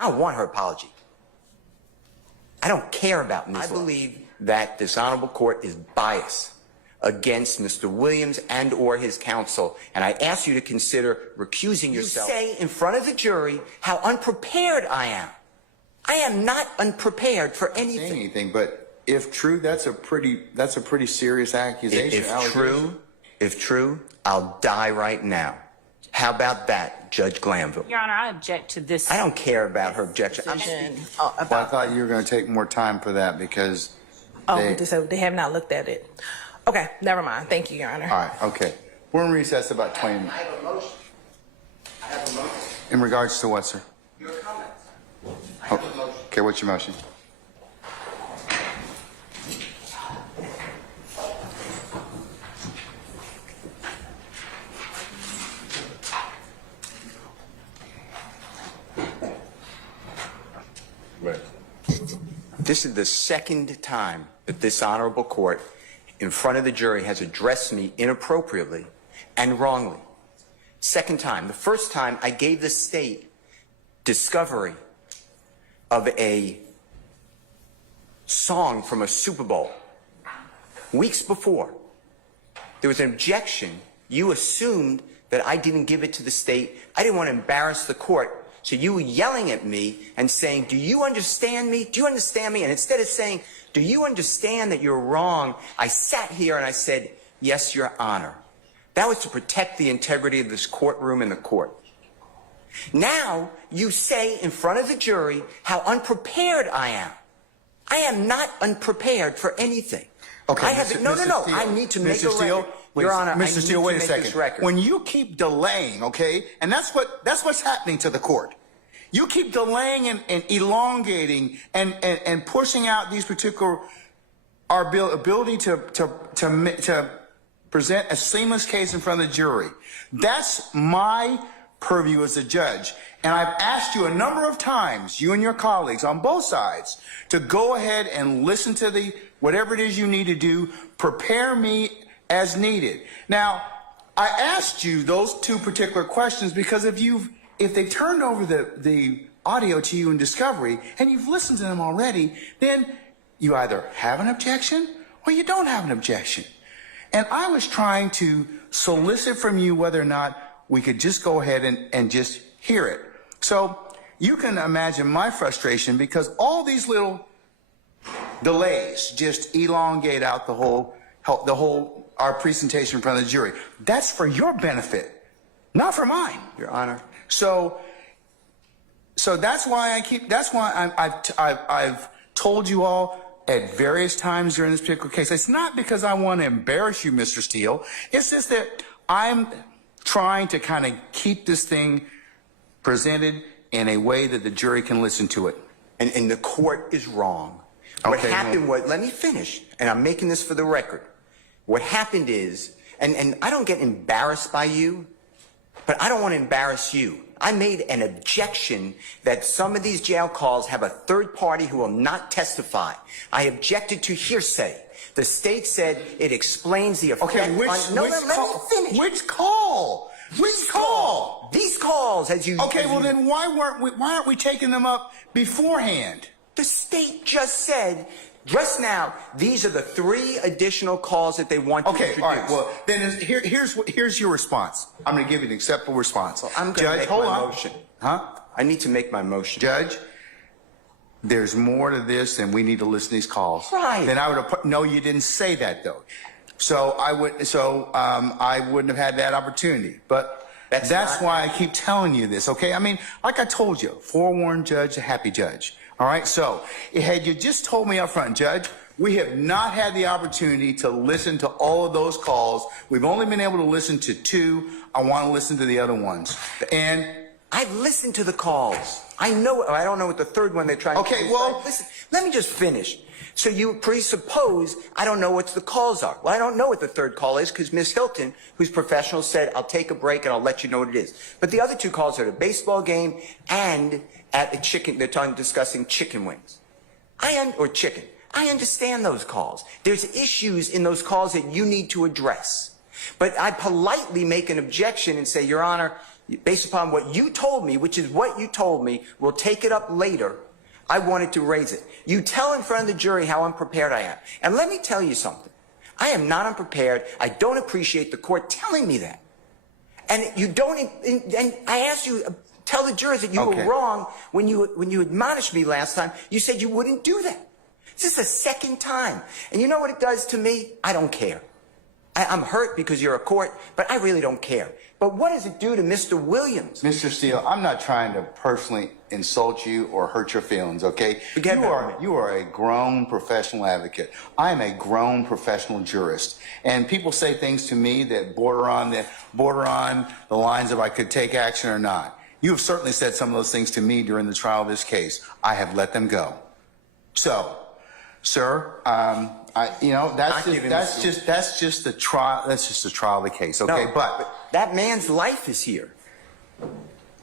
I don't want her apology. I don't care about Ms. I believe that this honorable court is biased against Mr. Williams and or his counsel, and I ask you to consider recusing yourself. You say in front of the jury how unprepared I am. I am not unprepared for anything. But if true, that's a pretty serious accusation. If true, I'll die right now. How about that, Judge Glanville? Your Honor, I object to this. I don't care about her objection. Well, I thought you were going to take more time for that because they have not looked at it. Okay, never mind. Thank you, Your Honor. All right, okay. We're in recess about 20 minutes. I have a motion. I have a motion. In regards to what, sir? Your comments. I have a motion. Okay, what's your motion? This is the second time that this honorable court in front of the jury has addressed me inappropriately and wrongly. Second time. The first time I gave the state discovery of a song from a Super Bowl weeks before. There was an objection. You assumed that I didn't give it to the state. I didn't want to embarrass the court. So you were yelling at me and saying, do you understand me? Do you understand me? And instead of saying, do you understand that you're wrong? I sat here and I said, yes, Your Honor. That was to protect the integrity of this courtroom and the court. Now you say in front of the jury how unprepared I am. I am not unprepared for anything. Okay, I have no. I need to make a record. Your Honor, Mr. Steele, wait a second. When you keep delaying, okay, and that's what's happening to the court. You keep delaying and elongating and pushing out these particular our ability to present a seamless case in front of the jury. That's my purview as a judge. And I've asked you a number of times, you and your colleagues on both sides, to go ahead and listen to whatever it is you need to do, prepare me as needed. Now, I asked you those two particular questions because if they turned over the audio to you in discovery and you've listened to them already, then you either have an objection or you don't have an objection. And I was trying to solicit from you whether or not we could just go ahead and just hear it. So you can imagine my frustration because all these little delays just elongate out our presentation in front of the jury. That's for your benefit, not for mine, Your Honor. So that's why I've told you all at various times during this particular case. It's not because I want to embarrass you, Mr. Steele. It's just that I'm trying to kind of keep this thing presented in a way that the jury can listen to it. And the court is wrong. What happened was, let me finish, and I'm making this for the record. What happened is, and I don't get embarrassed by you, but I don't want to embarrass you. I made an objection that some of these jail calls have a third party who will not testify. I objected to hearsay. The state said it explains the effect let me finish. Which call? Which call? These calls, as you... Okay, well then why aren't we taking them up beforehand? The state just said, just now, these are the 3 additional calls that they want to introduce. Okay, all right, well, then here's your response. I'm going to give you an acceptable response. Well, I'm going to make my motion. Huh? I need to make my motion. Judge, there's more to this than we need to listen to these calls. Right. Then I would have no, you didn't say that though. So I wouldn't have had that opportunity. But that's why I keep telling you this, okay? I mean, like I told you, forewarned judge, a happy judge. All right, so had you just told me up front, Judge, we have not had the opportunity to listen to all of those calls. We've only been able to listen to 2. I want to listen to the other ones. And I've listened to the calls. I know. I don't know what the third one they're trying to do. Okay, well, listen, let me just finish. So you presuppose I don't know what the calls are. Well, I don't know what the third call is because Ms. Hilton, who's professional, said, I'll take a break and I'll let you know what it is. But the other 2 calls are at a baseball game and at a chicken. They're discussing chicken wings. Or chicken. I understand those calls. There's issues in those calls that you need to address. But I politely make an objection and say, Your Honor, based upon what you told me, which is what you told me, we'll take it up later, I wanted to raise it. You tell in front of the jury how unprepared I am. And let me tell you something. I am not unprepared. I don't appreciate the court telling me that. And you don't, and I asked you, tell the jurors that you were wrong when you admonished me last time. You said you wouldn't do that. This is the second time. And you know what it does to me? I don't care. I'm hurt because you're a court, but I really don't care. But what does it do to Mr. Williams? Mr. Steele, I'm not trying to personally insult you or hurt your feelings, okay? You are a grown professional advocate. I am a grown professional jurist. And people say things to me that border on the lines of I could take action or not. You have certainly said some of those things to me during the trial of this case. I have let them go. So, sir, that's just the trial. That's just the trial of the case, okay? No, but that man's life is here.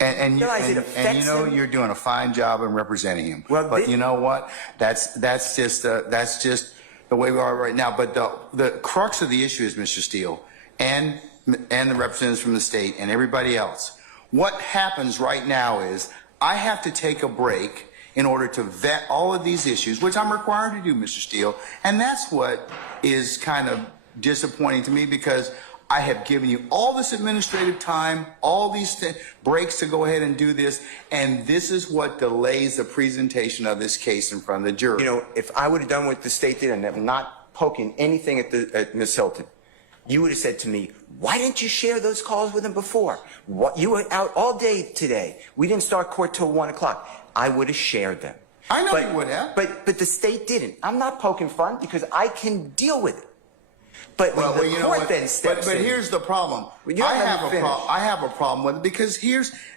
And you know you're doing a fine job in representing him. Well, but you know what? That's just the way we are right now. But the crux of the issue is, Mr. Steele, and the representatives from the state and everybody else. What happens right now is I have to take a break in order to vet all of these issues, which I'm required to do, Mr. Steele. And that's what is kind of disappointing to me, because I have given you all this administrative time, all these breaks to go ahead and do this, and this is what delays the presentation of this case in front of the jury. You know, if I would have done what the state did and I'm not poking anything at Ms. Hilton, you would have said to me, why didn't you share those calls with him before? What, you were out all day today. We didn't start court till 1 o'clock. I would have shared them. I know you would have. But the state didn't. I'm not poking fun because I can deal with it. But when the court then steps in. But here's the problem. I have a problem with it because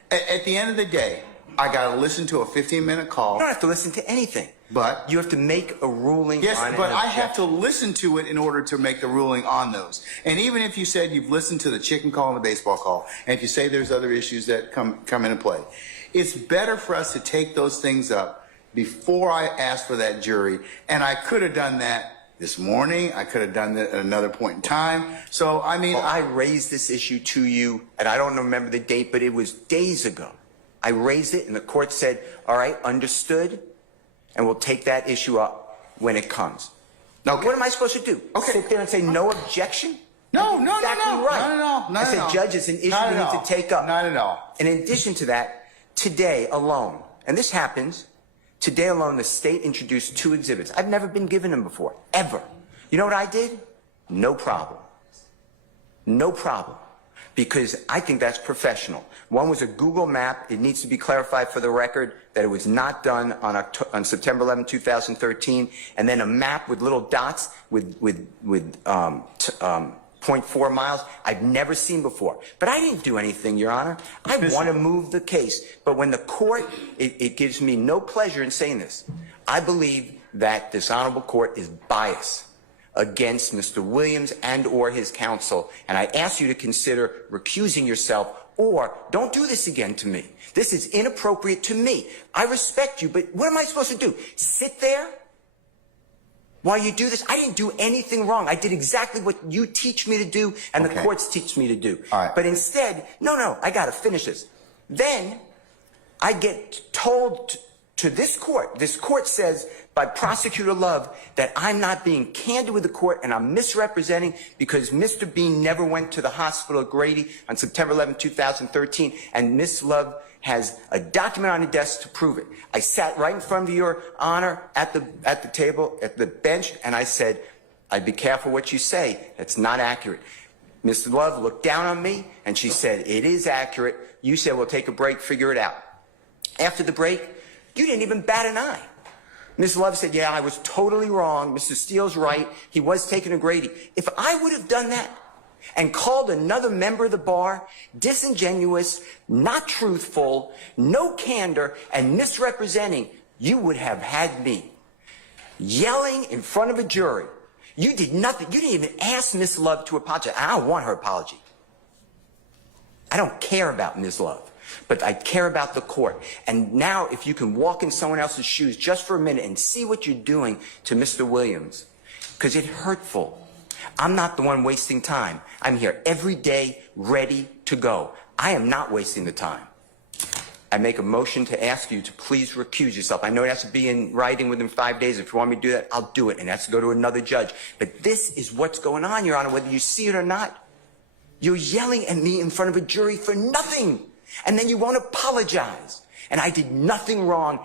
at the end of the day, I got to listen to a 15-minute call. You don't have to listen to anything. But you have to make a ruling on it. Yes, but I have to listen to it in order to make the ruling on those. And even if you said you've listened to the chicken call and the baseball call, and if you say there's other issues that come into play, it's better for us to take those things up before I ask for that jury. And I could have done that this morning. I could have done that at another point in time. So, I mean... Well, I raised this issue to you, and I don't remember the date, but it was days ago. I raised it, and the court said, all right, understood, and we'll take that issue up when it comes. Okay. What am I supposed to do? Okay. Sit there and say no objection? No. Exactly right. Not at all. I said, Judge, it's an issue we need to take up. Not at all. And in addition to that, today alone, and this happens, today alone, the state introduced 2 exhibits. I've never been given them before, ever. You know what I did? No problem. No problem. Because I think that's professional. One was a Google map. It needs to be clarified for the record that it was not done on September 11, 2013. And then a map with little dots with 0.4 miles I've never seen before. But I didn't do anything, Your Honor. I want to move the case. But when the court, it gives me no pleasure in saying this. I believe that this honorable court is biased against Mr. Williams and or his counsel. And I ask you to consider recusing yourself, or don't do this again to me. This is inappropriate to me. I respect you, but what am I supposed to do? Sit there while you do this? I didn't do anything wrong. I did exactly what you teach me to do and the courts teach me to do. All right. But instead, no, I got to finish this. Then I get told to this court says by Prosecutor Love that I'm not being candid with the court and I'm misrepresenting because Mr. Bean never went to the hospital at Grady on September 11, 2013, and Ms. Love has a document on the desk to prove it. I sat right in front of Your Honor at the table, at the bench, and I said, I'd be careful what you say. That's not accurate. Ms. Love looked down on me and she said, it is accurate. You said, we'll take a break, figure it out. After the break, you didn't even bat an eye. Ms. Love said, yeah, I was totally wrong. Mr. Steele's right. He was taken to Grady. If I would have done that and called another member of the bar disingenuous, not truthful, no candor, and misrepresenting, you would have had me yelling in front of a jury. You did nothing. You didn't even ask Ms. Love to apologize. I don't want her apology. I don't care about Ms. Love. But I care about the court. And now if you can walk in someone else's shoes just for a minute and see what you're doing to Mr. Williams, because it's hurtful. I'm not the one wasting time. I'm here every day ready to go. I am not wasting the time. I make a motion to ask you to please recuse yourself. I know it has to be in writing within 5 days. If you want me to do that, I'll do it. And it has to go to another judge. But this is what's going on, Your Honor, whether you see it or not. You're yelling at me in front of a jury for nothing. And then you won't apologize. And I did nothing wrong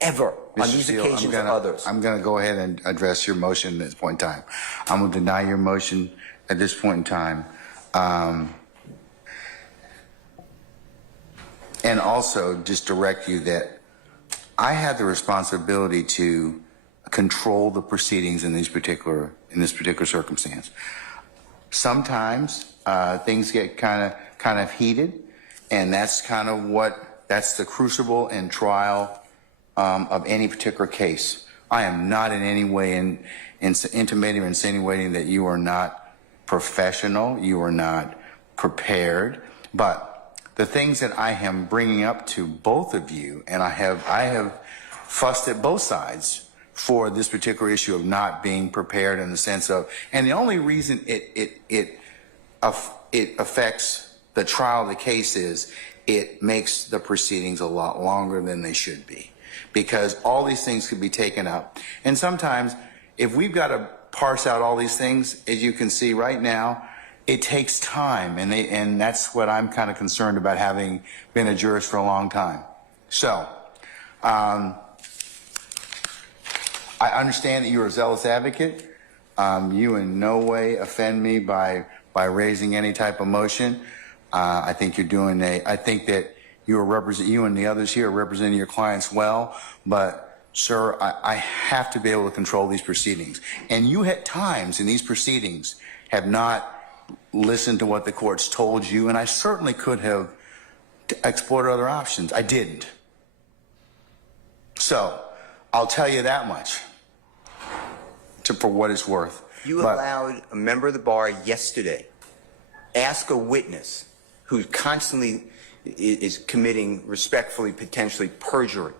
ever on these occasions or others. I'm going to go ahead and address your motion at this point in time. I'm going to deny your motion at this point in time. And also just direct you that I have the responsibility to control the proceedings in this particular circumstance. Sometimes things get kind of heated, and that's that's the crucible and trial of any particular case. I am not in any way intimating or insinuating that you are not professional, you are not prepared, but the things that I am bringing up to both of you, and I have fussed at both sides for this particular issue of not being prepared in the sense of, and the only reason it affects the trial of the case is it makes the proceedings a lot longer than they should be, because all these things could be taken up. And sometimes if we've got to parse out all these things, as you can see right now, it takes time, and that's what I'm kind of concerned about, having been a jurist for a long time. So, I understand that you're a zealous advocate. You in no way offend me by raising any type of motion. I think you're doing I think that you and the others here are representing your clients well, but sir, I have to be able to control these proceedings. And you at times in these proceedings have not listened to what the courts told you, and I certainly could have explored other options. I didn't. So, I'll tell you that much, for what it's worth. You allowed a member of the bar yesterday ask a witness who constantly is committing, respectfully, potentially perjury.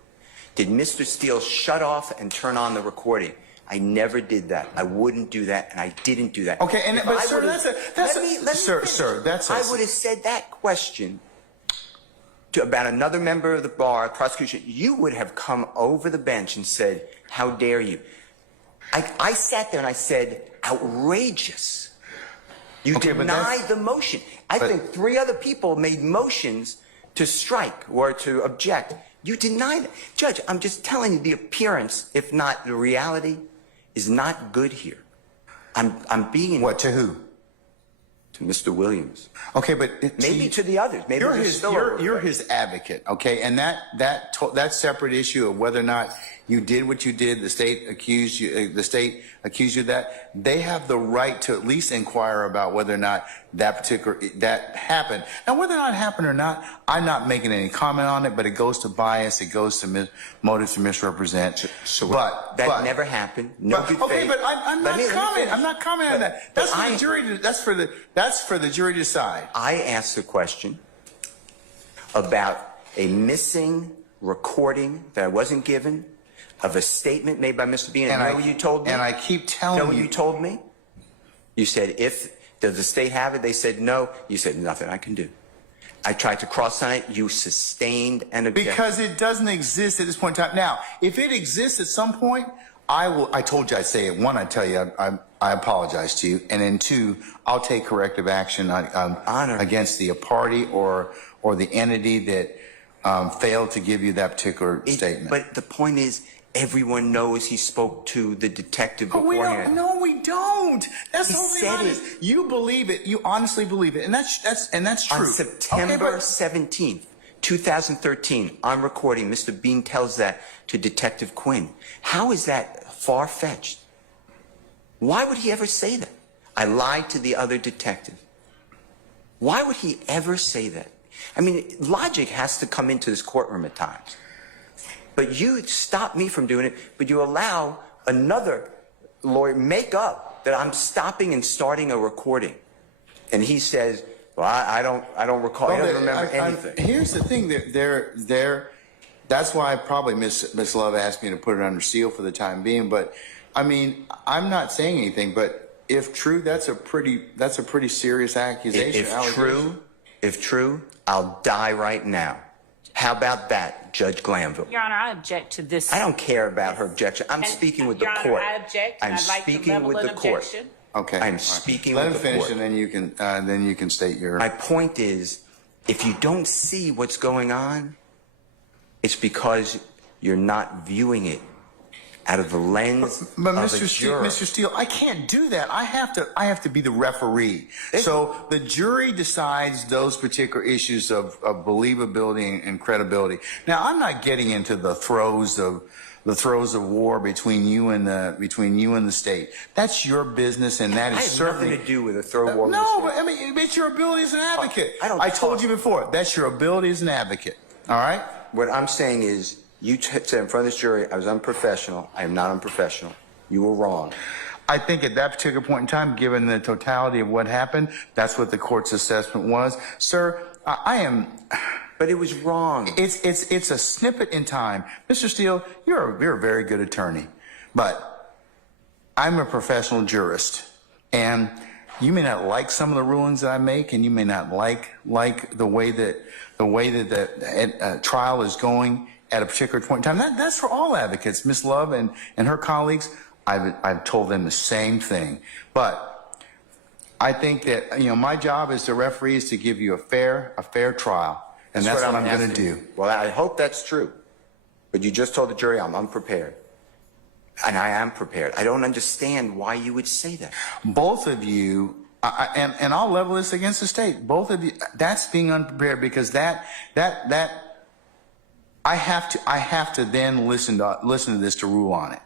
Did Mr. Steele shut off and turn on the recording? I never did that. I wouldn't do that, and I didn't do that. Okay, but sir, I would have said that question about another member of the bar, prosecution. You would have come over the bench and said, "How dare you?" I sat there and I said, "Outrageous." You denied the motion. I think 3 other people made motions to strike or to object. You denied it. Judge, I'm just telling you, the appearance, if not the reality, is not good here. I'm being... What, to who? To Mr. Williams. Okay, but... Maybe to the others. Maybe you're his advocate, okay? And that separate issue of whether or not you did what you did, the state accused you of that, they have the right to at least inquire about whether or not that happened. Now, whether or not it happened or not, I'm not making any comment on it, but it goes to bias, it goes to motives to misrepresent. But never happened. No good faith. Okay, but I'm not commenting on that. That's for the jury. That's for the jury to decide. I asked a question about a missing recording that I wasn't given of a statement made by Mr. Bean. And you know what you told me? And I keep telling you. Know what you told me? You said, does the state have it? They said no. You said, nothing I can do. I tried to cross on it. You sustained an objection. Because it doesn't exist at this point in time. Now, if it exists at some point, I told you I'd say it. 1, I'd tell you I apologize to you. And then 2, I'll take corrective action against the party or the entity that failed to give you that particular statement. But the point is, everyone knows he spoke to the detective beforehand. No, we don't. That's totally honest. You believe it. You honestly believe it, and that's true. On September 17th, 2013, I'm recording. Mr. Bean tells that to Detective Quinn. How is that far-fetched? Why would he ever say that? I lied to the other detective. Why would he ever say that? I mean, logic has to come into this courtroom at times. But you stop me from doing it, but you allow another lawyer make up that I'm stopping and starting a recording. And he says, well, I don't recall. I don't remember anything. Here's the thing. That's why probably Miss Love asked me to put it under seal for the time being. But, I mean, I'm not saying anything. But if true, that's a pretty serious accusation. If true, If true, I'll die right now. How about that, Judge Glanville? Your Honor, I object to this. I don't care about her objection. I'm speaking with the Your Honor, court. I object, and I'm I'd like to speaking level with an the court. objection. Okay. I'm speaking Let with him the finish, court. and then you can state your. My point is, if you don't see what's going on, it's because you're not viewing it out of the lens But of Mr. a Steele, juror. Mr. Steele, I can't do that. I have to be the referee. So the jury decides those particular issues of believability and credibility. Now, I'm not getting into the throes of war between you and the state. That's your business, and that is I have certainly nothing to do with a throw war. No, but I mean, it's your ability as an advocate. I told you before, that's your ability as an advocate. All right. What I'm saying is, you said in front of this jury, I was unprofessional. I am not unprofessional. You were wrong. I think at that particular point in time, given the totality of what happened, that's what the court's assessment was. Sir, I am. But it was wrong. It's a snippet in time. Mr. Steele, you're a very good attorney, but I'm a professional jurist, and you may not like some of the rulings that I make, and you may not like the way that the trial is going at a particular point in time. That's for all advocates. Ms. Love and her colleagues, I've told them the same thing. But I think that, my job as the referee is to give you a fair trial. And that's what I'm going to do. Well, I hope that's true. But you just told the jury I'm unprepared. And I am prepared. I don't understand why you would say that. Both of you, and I'll level this against the state. Both of you, that's being unprepared, because that I have to then listen to this to rule on it.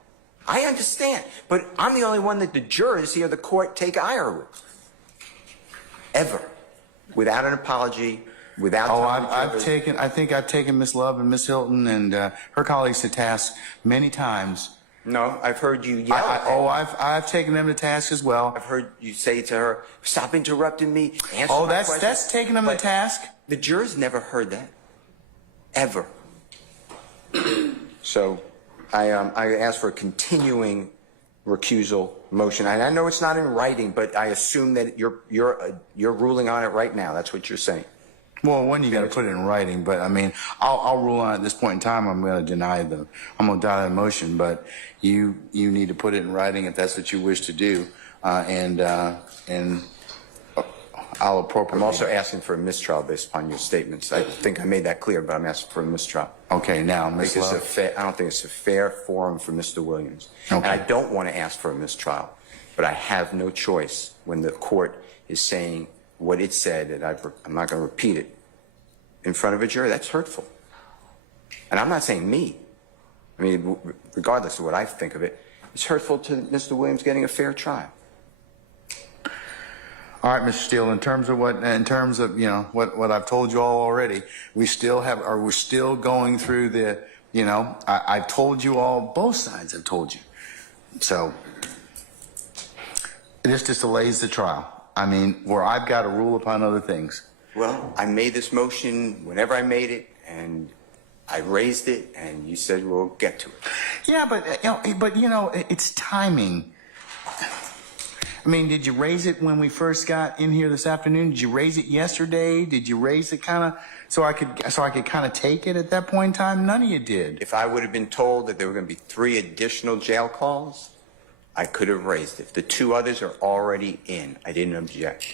I understand, but I'm the only one that the jurors here, the court, take ire with. Ever. Without an apology, without. Oh, I think I've taken Ms. Love and Ms. Hilton and her colleagues to task many times. No, I've heard you yell at them. I've taken them to task as well. I've heard you say to her, "Stop interrupting me. Answer my question." That's taking them to task. The jurors never heard that. Ever. So I ask for a continuing recusal motion. And I know it's not in writing, but I assume that you're ruling on it right now. That's what you're saying. Well, when you got to put it in writing, but I mean, I'll rule on it at this point in time. I'm going to deny the motion, but you need to put it in writing if that's what you wish to do, and I'll appropriately. I'm also asking for a mistrial based upon your statements. I think I made that clear, but I'm asking for a mistrial. Okay, now, Ms. Love. I don't think it's a fair forum for Mr. Williams. Okay. And I don't want to ask for a mistrial, but I have no choice when the court is saying what it said, and I'm not going to repeat it in front of a jury. That's hurtful. And I'm not saying me. I mean, regardless of what I think of it, it's hurtful to Mr. Williams getting a fair trial. All right, Mr. Steele, in terms of what I've told you all already, we're still going through the, I've told you all, both sides have told you. So this just delays the trial. I mean, where I've got to rule upon other things. Well, I made this motion whenever I made it, and I raised it, and you said we'll get to it. Yeah, but it's timing. I mean, did you raise it when we first got in here this afternoon? Did you raise it yesterday? Did you raise it kind of so I could kind of take it at that point in time? None of you did. If I would have been told that there were going to be 3 additional jail calls, I could have raised it. The 2 others are already in. I didn't object.